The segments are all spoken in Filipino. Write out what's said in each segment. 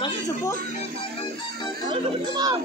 Masih sepuh? Ayo, come on!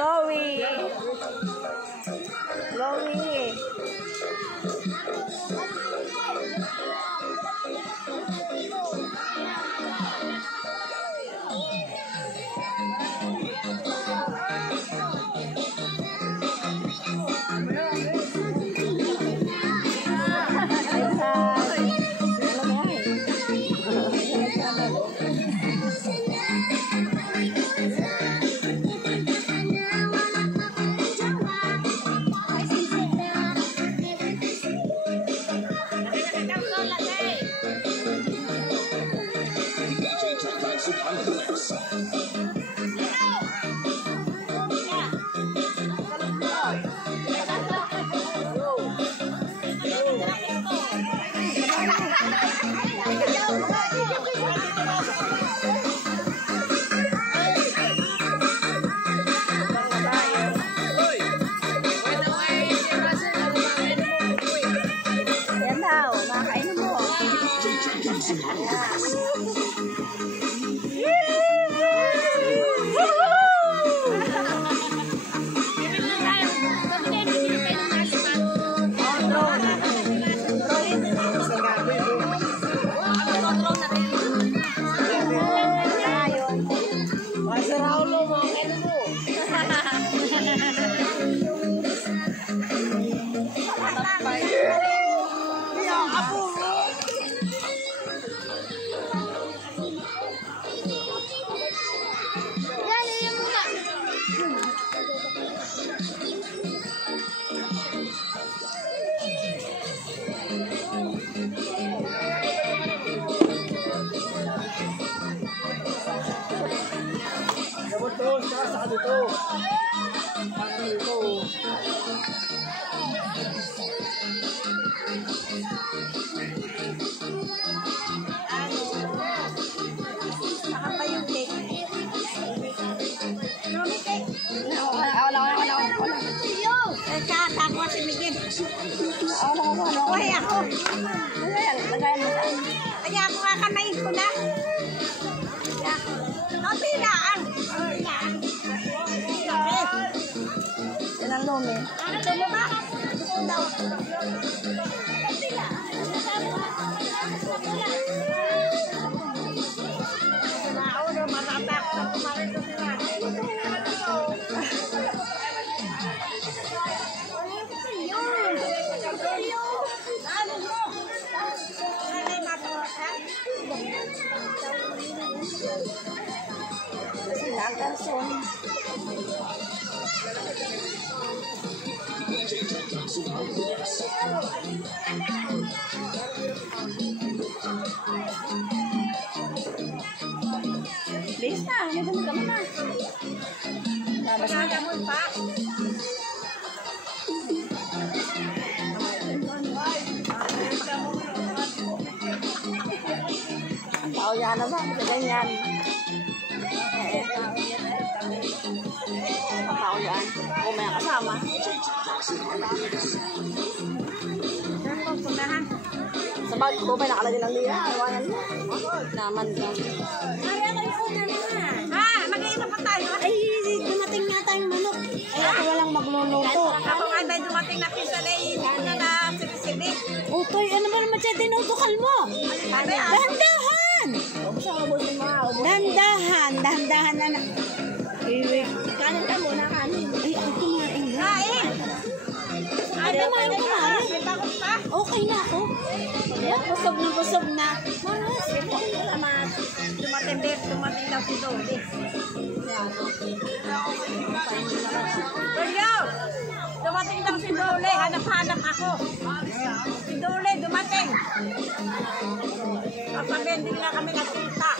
Chloe. Chloe. Kaya ako kakanayin ko na. Pilaan. Yan ang lumi. Ito mo ba? Ito daw. Pilaan. Ako matatak na kumarin ko sila. Please na, nagano ka muna. Masaya mo pa. Ang tao yan naman, ganyan. kasama. Sa bag ko, may nakalagay ng liya. Awanan mo. Naman ka. Mag-iinom pa tayo. Ay, dumating nga tayong manok. Ay, ako walang magluluto. Ako nga may dumating na pisa na sinisibig. Utoy, ano ba naman siya tinutukal mo? Dandahan! Dandahan na. Iwi. Kanin ka muna, kanin. Ay, ako kumain. Kain! Ay, kumain ka na. May bakot pa. Okay na ako. Busog na. Maras. Salamat. Dumating daw si Dole. Julio! Dumating daw si Dole. Hanap-hanap ako. Si Dole, dumating. Kasabihin, hindi na kami nagkita.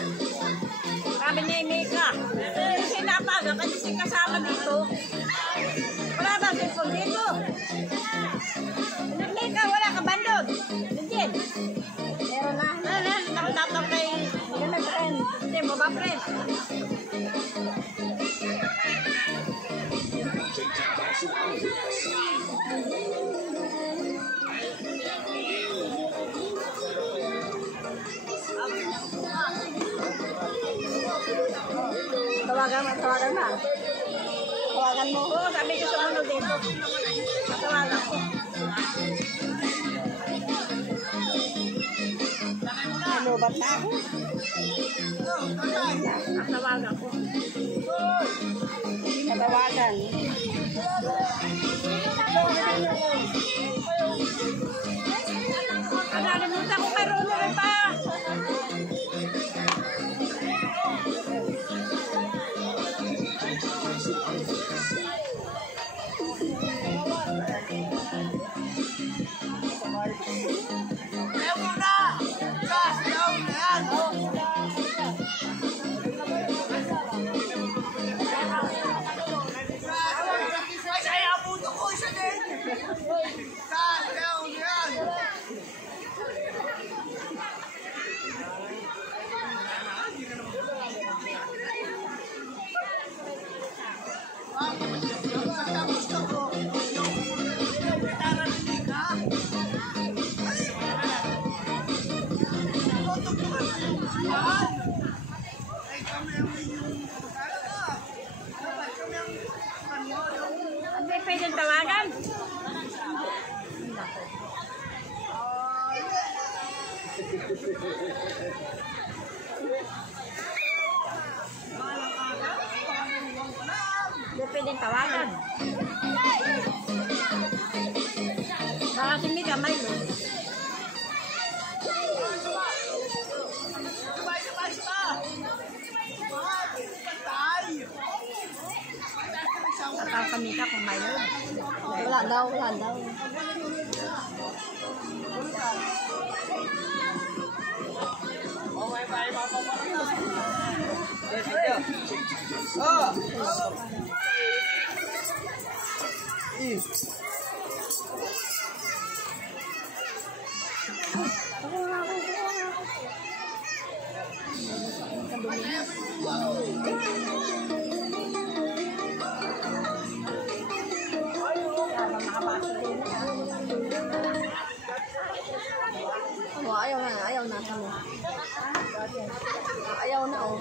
Kami ni Mika. Yung sinapaga, kasi si kasama dito. Wala ba sipon dito? Mika, wala ka bandod. Legit. Meron na. Nakatapang kay... Hindi mo ba, friend? Tawagan na. Tawagan mo. Oo, sabi ko sumunod dito. Tawagan ko. Nalubat na ako. Tawagan ko. Natawagan. Nalimutan ko kay Rolo rin pa. Hindi pwedeng tawagan. Hindi pwedeng tawagan. Baka si Mika may mo. Tatawag ka Mika kung mayroon. Wala daw. Ayaw na kami. Ayaw na, oh.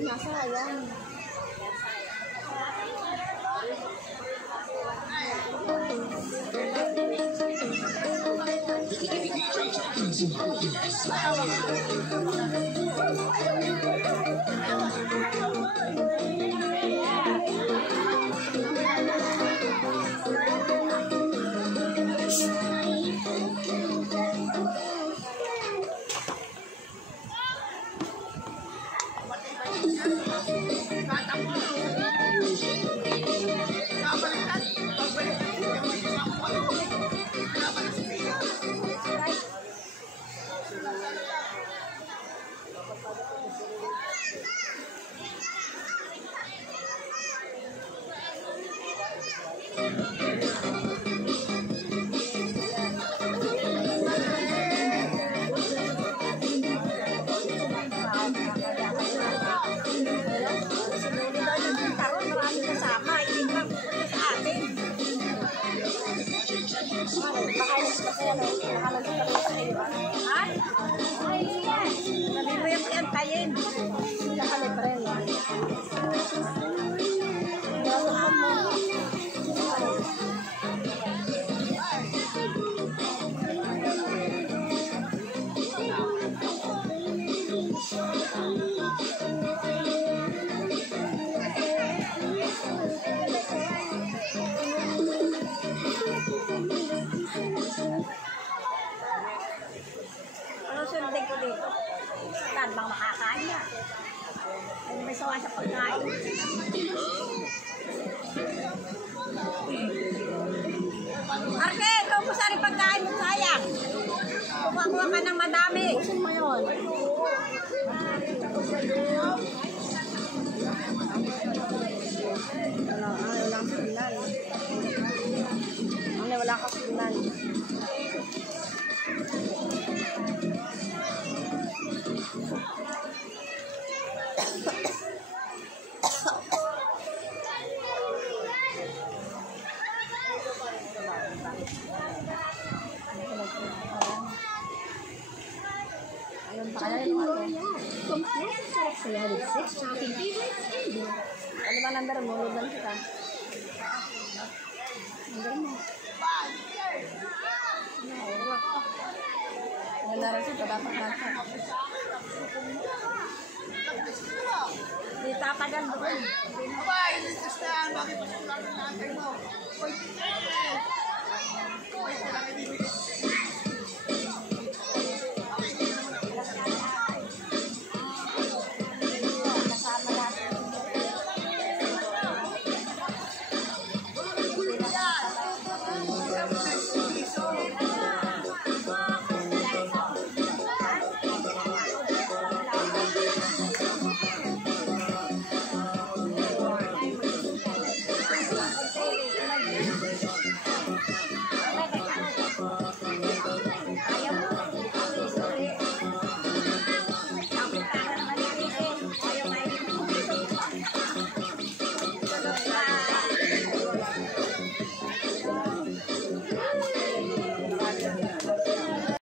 Nasayang. pagkain. Sila ka libre. Ano sundin ko dito? Saan bang makakain niya? Ay, may sawa sa pagkain. Arke, ikaw po sa rin pagkain mo sayang. Kuha ka ng madami. Busin mo yun. Wala kang signal. Wala kang signal. Ayun pa kaya yung ano. Ano ba number mo? Lugan kita. Number mo. Wala rin siya. Dapat nasa. Di tatagal doon. Abay, litas na yan. Bakit pa siya lang natin mo? Uy,